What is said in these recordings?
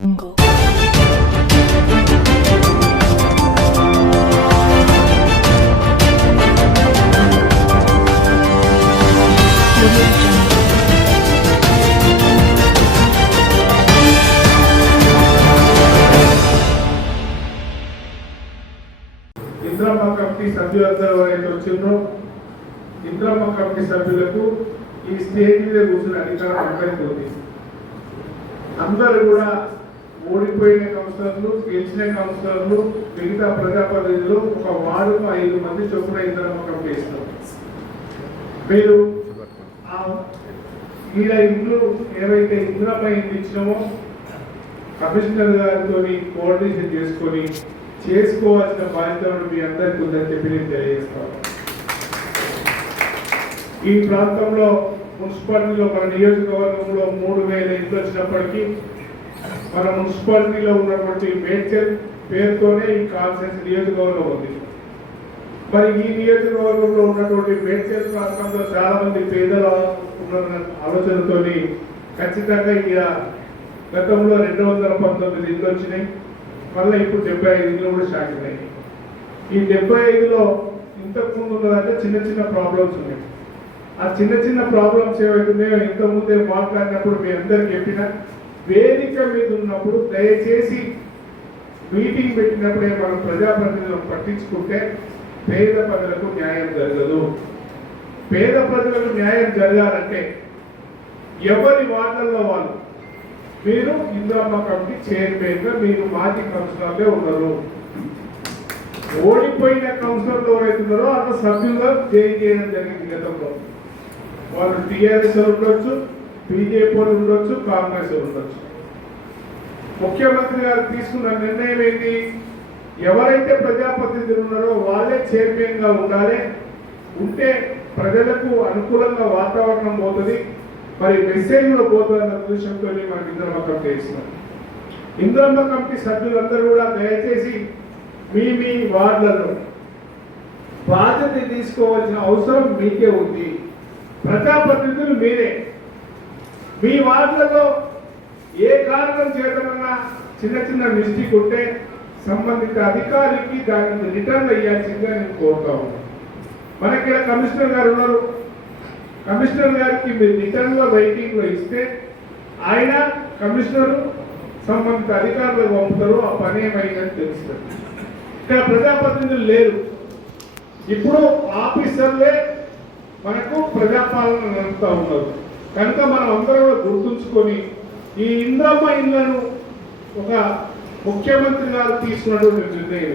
Indiramma committee సభ్యులందరూ ఎవరైతే వచ్చిందో ఇంద్రమ్మ కమిటీ సభ్యులకు ఈ స్టేజ్ మీద కూర్చుని అధికారం అందరికీ ఉంది. అందరూ కూడా ఓడిపోయిన కౌన్సిలర్లు, గెలిచిన కౌన్సిలర్లు, మిగతా ప్రజాప్రతినిధులు ఒక వార్డుకు 5 మంది చొప్పున ఇంద్రమ్మ కమిటీ ఇస్తారు. మీరు ఈడ ఇండ్లు ఏవైతే ఇంద్రమ్మ ఇండ్లు ఇచ్చినామో కమిషనర్ గారితో కోఆర్డినేషన్ చేసుకొని చేసుకోవాల్సిన బాధ్యతను మీ అందరికీ ఉందని చెప్పి నేను తెలియజేస్తాను. ఈ ప్రాంతంలో మున్సిపాలిటీలో మన నియోజకవర్గంలో 3000 ఇండ్లు వచ్చినప్పటికీ మన మున్సిపాలిటీలో ఉన్నటువంటి మేడ్చల్ పేరుతోనే ఈ కాన్స్టిట్యూన్సీ నియోజకవర్గం ఉంది. మరి ఈ నియోజకవర్గంలో ఉన్నటువంటి మేడ్చల్ ప్రాంతంలో చాలా మంది పేదలు ఉన్న ఆలోచనతో ఖచ్చితంగా ఇక గతంలో 219 ఇండ్లు వచ్చినాయి. మళ్ళీ ఇప్పుడు 75 ఇండ్లు కూడా స్టార్ట్ అయినాయి. ఈ 75లో ఇంతకుముందు ఉన్నదంటే చిన్న చిన్న ప్రాబ్లమ్స్ ఉన్నాయి. ఆ చిన్న చిన్న ప్రాబ్లమ్స్ ఏవైతున్నాయో ఇంతకుముందే మాట్లాడినప్పుడు మీ అందరికి చెప్పిన వేదిక మీద ఉన్నప్పుడు దయచేసి మీటింగ్ పెట్టినప్పుడే మనం ప్రజాప్రతినిధులను పట్టించుకుంటే పేద ప్రజలకు న్యాయం జరగదు. పేద ప్రజలకు న్యాయం జరగాలంటే ఎవరి వార్డుల్లో వాళ్ళు మీరు ఇంద్రమ్మ కమిటీ చైర్మన్ గా మీరు మాజీ కౌన్సిలర్లే ఉన్నారు. ఓడిపోయిన కౌన్సిలర్లు ఎవరైతున్నారో అక్కడ సభ్యులుగా చేయడం జరిగింది. గతంలో వాళ్ళు టీఆర్ఎస్ ఉండొచ్చు, బీజేపీ ఉండొచ్చు, కాంగ్రెస్ ఉండొచ్చు. ముఖ్యమంత్రి గారు తీసుకున్న నిర్ణయం ఏంటి? ఎవరైతే ప్రజాప్రతినిధులు ఉన్నారో వాళ్ళే చైర్మన్ గా ఉండాలి. ఉంటే ప్రజలకు అనుకూలంగా వాతావరణం పోతుంది, మరి మెసేజ్ కూడా పోతుందన్న ఉద్దేశంతో మనకి ఇంద్రమ్మ కమిటీ ఇస్తున్నాం. ఇంద్రమ్మ కమిటీ సభ్యులందరూ కూడా దయచేసి మీ మీ వార్డులలో బాధ్యత తీసుకోవాల్సిన అవసరం మీకే ఉంది. ప్రజాప్రతినిధులు మీరే. మీ వార్డులలో ఏ కారణం చేతనన్నా చిన్న చిన్న మిస్టేక్ ఉంటే సంబంధిత అధికారికి దానికి రిటర్న్ అయ్యాల్సిందిగా నేను కోరుతా ఉన్నాను. మనకి కమిషనర్ గారు ఉన్నారు. కమిషనర్ గారికి మీరు రిటర్న్ లో రైటింగ్ లో ఇస్తే ఆయన కమిషనర్ సంబంధిత అధికారులకు పంపుతారు. ఆ పని ఏమైందని తెలుస్తుంది. ఇక్కడ ప్రజాప్రతినిధులు లేరు. ఇప్పుడు ఆఫీసర్లే మనకు ప్రజాపాలన నడుపుతా ఉన్నారు. కనుక మనం అందరూ కూడా గుర్తుంచుకొని ఈ ఇంద్రమ్మ ఇళ్లను ఒక ముఖ్యమంత్రి గారు తీసుకున్నటువంటి నిర్ణయం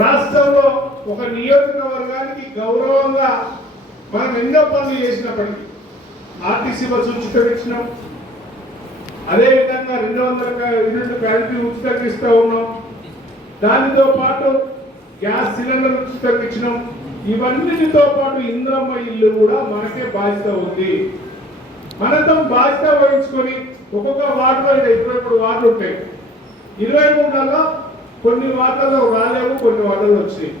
రాష్ట్రంలో ఒక నియోజకవర్గానికి గౌరవంగా మనం ఎన్నో పనులు చేసినప్పటికీ ఆర్టీసీ బస్సు ఉచితం ఇచ్చినాం. అదేవిధంగా 200 యూనిట్లు కరెంటు ఉచితంగా ఇస్తూ ఉన్నాం. దానితో పాటు గ్యాస్ సిలిండర్ ఉచితంగా ఇచ్చినాం. ఇవన్నిటితో పాటు ఇంద్రమ్మ ఇల్లు కూడా మనకే బాధ్యత ఉంది. మనతో బాధ్యత వహించుకొని ఒక్కొక్క వార్డులో 23 వార్డులు ఉంటాయి. 23లలో కొన్ని వార్డులలో రాలేవు, కొన్ని వార్డులు వచ్చినాయి.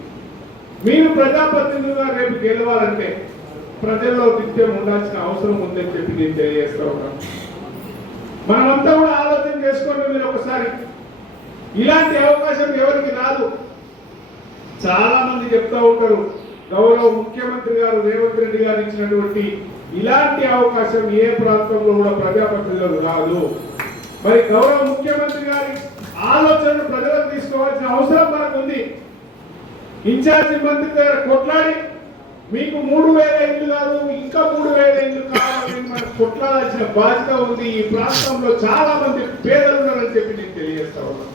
మీరు ప్రజాప్రతినిధులుగా రేపు గెలవాలంటే ప్రజల్లో నిత్యం ఉండాల్సిన అవసరం ఉందని చెప్పి నేను తెలియజేస్తా ఉన్నాను. మనమంతా కూడా ఆలోచన చేసుకోండి. మీరు ఒకసారి ఇలాంటి అవకాశం ఎవరికి రాదు. చాలా మంది చెప్తా ఉంటారు, గౌరవ ముఖ్యమంత్రి గారు రేవంత్ రెడ్డి గారు ఇచ్చినటువంటి ఇలాంటి అవకాశం ఏ ప్రాంతంలో కూడా ప్రజాప్రతినిధులకు రాదు. మరి గౌరవ ముఖ్యమంత్రి గారి ఆలోచనను ప్రజలకు తీసుకోవాల్సిన అవసరం మనకు ఉంది. ఇన్ఛార్జి మంత్రి దగ్గర కొట్లాడి మీకు 3000 ఇళ్ళు కాదు, ఇంకా 3000 ఇళ్ళు కావాలని మనకు కొట్లాడాల్సిన బాధ్యత ఉంది. ఈ ప్రాంతంలో చాలా మంది పేదలు ఉన్నారని చెప్పి నేను తెలియజేస్తా ఉన్నాను.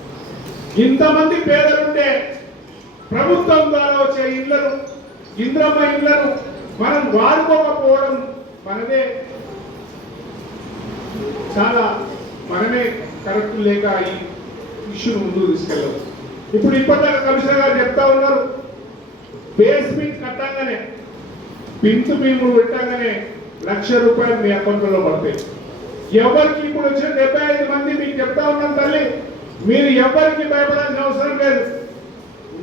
ఇంతమంది పేదలుంటే ప్రభుత్వం ద్వారా వచ్చే ఇళ్లను, ఇంద్రమ్మ ఇళ్లను మనం వాడుకోకపోవడం మనదే చాలా మనమే కరెక్ట్ లేక ఈ ఇష్యూను ముందుకు తీసుకెళ్ళాం. ఇప్పుడు ఇప్పటిదాకా కమిషనర్ గారు చెప్తా ఉన్నారు, బేస్మెంట్ కట్టంగానే పింతు భీములు పెట్టంగానే ₹1,00,000 మీ అకౌంట్లో పడతాయి. ఎవరికి ఇప్పుడు వచ్చిన 75 మంది మీకు చెప్తా ఉన్నాం తల్లి, మీరు ఎవరికి భయపడాల్సిన అవసరం లేదు.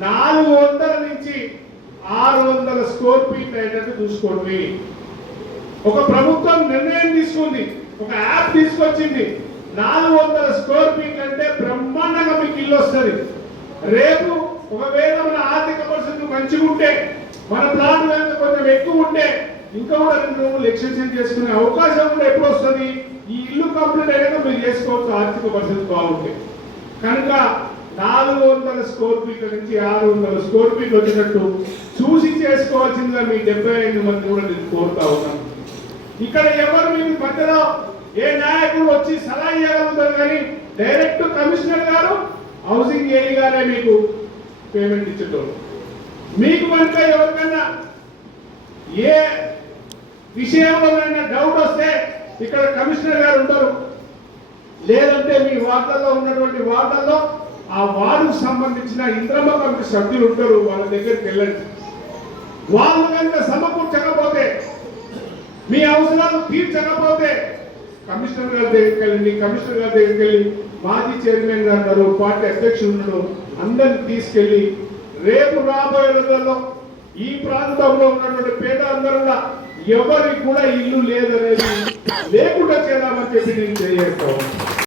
400 నుంచి 600 స్క్వేర్ ఫీట్ అయ్యేటట్టు చూసుకోండి. ఒక ప్రభుత్వం నిర్ణయం తీసుకుంది, ఒక యాప్ తీసుకొచ్చింది. 400 స్క్వేర్ ఫీట్ అంటే బ్రహ్మాండంగా మీకు ఇల్లు వస్తుంది. రేపు ఒకవేళ మన ఆర్థిక పరిస్థితులు మంచిగా ఉంటే, మన ప్లాట్ కనుక కొంచెం ఎక్కువ ఉంటే ఇంకా కూడా 2 రూములు ఎక్స్టెన్షన్ చేసుకునే అవకాశం కూడా ఎప్పుడు వస్తుంది? ఈ ఇల్లు కంప్లీట్ అయ్యాక మీరు చేసుకోవచ్చు, ఆర్థిక పరిస్థితి బాగుంటే. కనుక 400 స్క్వేర్ ఫీట్ల నుంచి 600 స్క్వేర్ ఫీట్ వచ్చినట్టు చూసి చేసుకోవాల్సిందిగా మీ 75 మంది కూడా నేను కోరుతా ఉన్నాను. ఇక్కడ ఎవరు మీకు మధ్యలో ఏ నాయకుడు వచ్చి సలహా ఇవ్వగలుగుతారు, కానీ డైరెక్ట్ కమిషనర్ గారు, హౌసింగ్ ఏఈ గారే మీకు పేమెంట్ ఇచ్చేటోళ్ళు. మీకు కనుక ఎవరికన్నా ఏ విషయంలో డౌట్ వస్తే ఇక్కడ కమిషనర్ గారు ఉంటారు, లేదంటే మీ వార్డుల్లో ఉన్నటువంటి వార్డుల్లో ఆ వార్డుకు సంబంధించిన ఇంద్రమ్మ కమిటీ సభ్యులు ఉంటారు, వాళ్ళ దగ్గరికి వెళ్ళండి. వాళ్ళు కనుక సమకూర్చకపోతే, మీ అవసరాలు తీర్చకపోతే కమిషనర్ గారి దగ్గరికి వెళ్ళండి. కమిషనర్ గారి దగ్గరికి వెళ్ళి మాజీ చైర్మన్ గారు ఉన్నారు, పార్టీ అధ్యక్షులు ఉన్నారు, అందరిని తీసుకెళ్లి రేపు రాబోయే రోజుల్లో ఈ ప్రాంతంలో ఉన్నటువంటి పేదలందరూ కూడా ఎవరికి కూడా ఇల్లు లేదనేది లేకుండా చేద్దామని చెప్పి నేను తెలియజేస్తాను.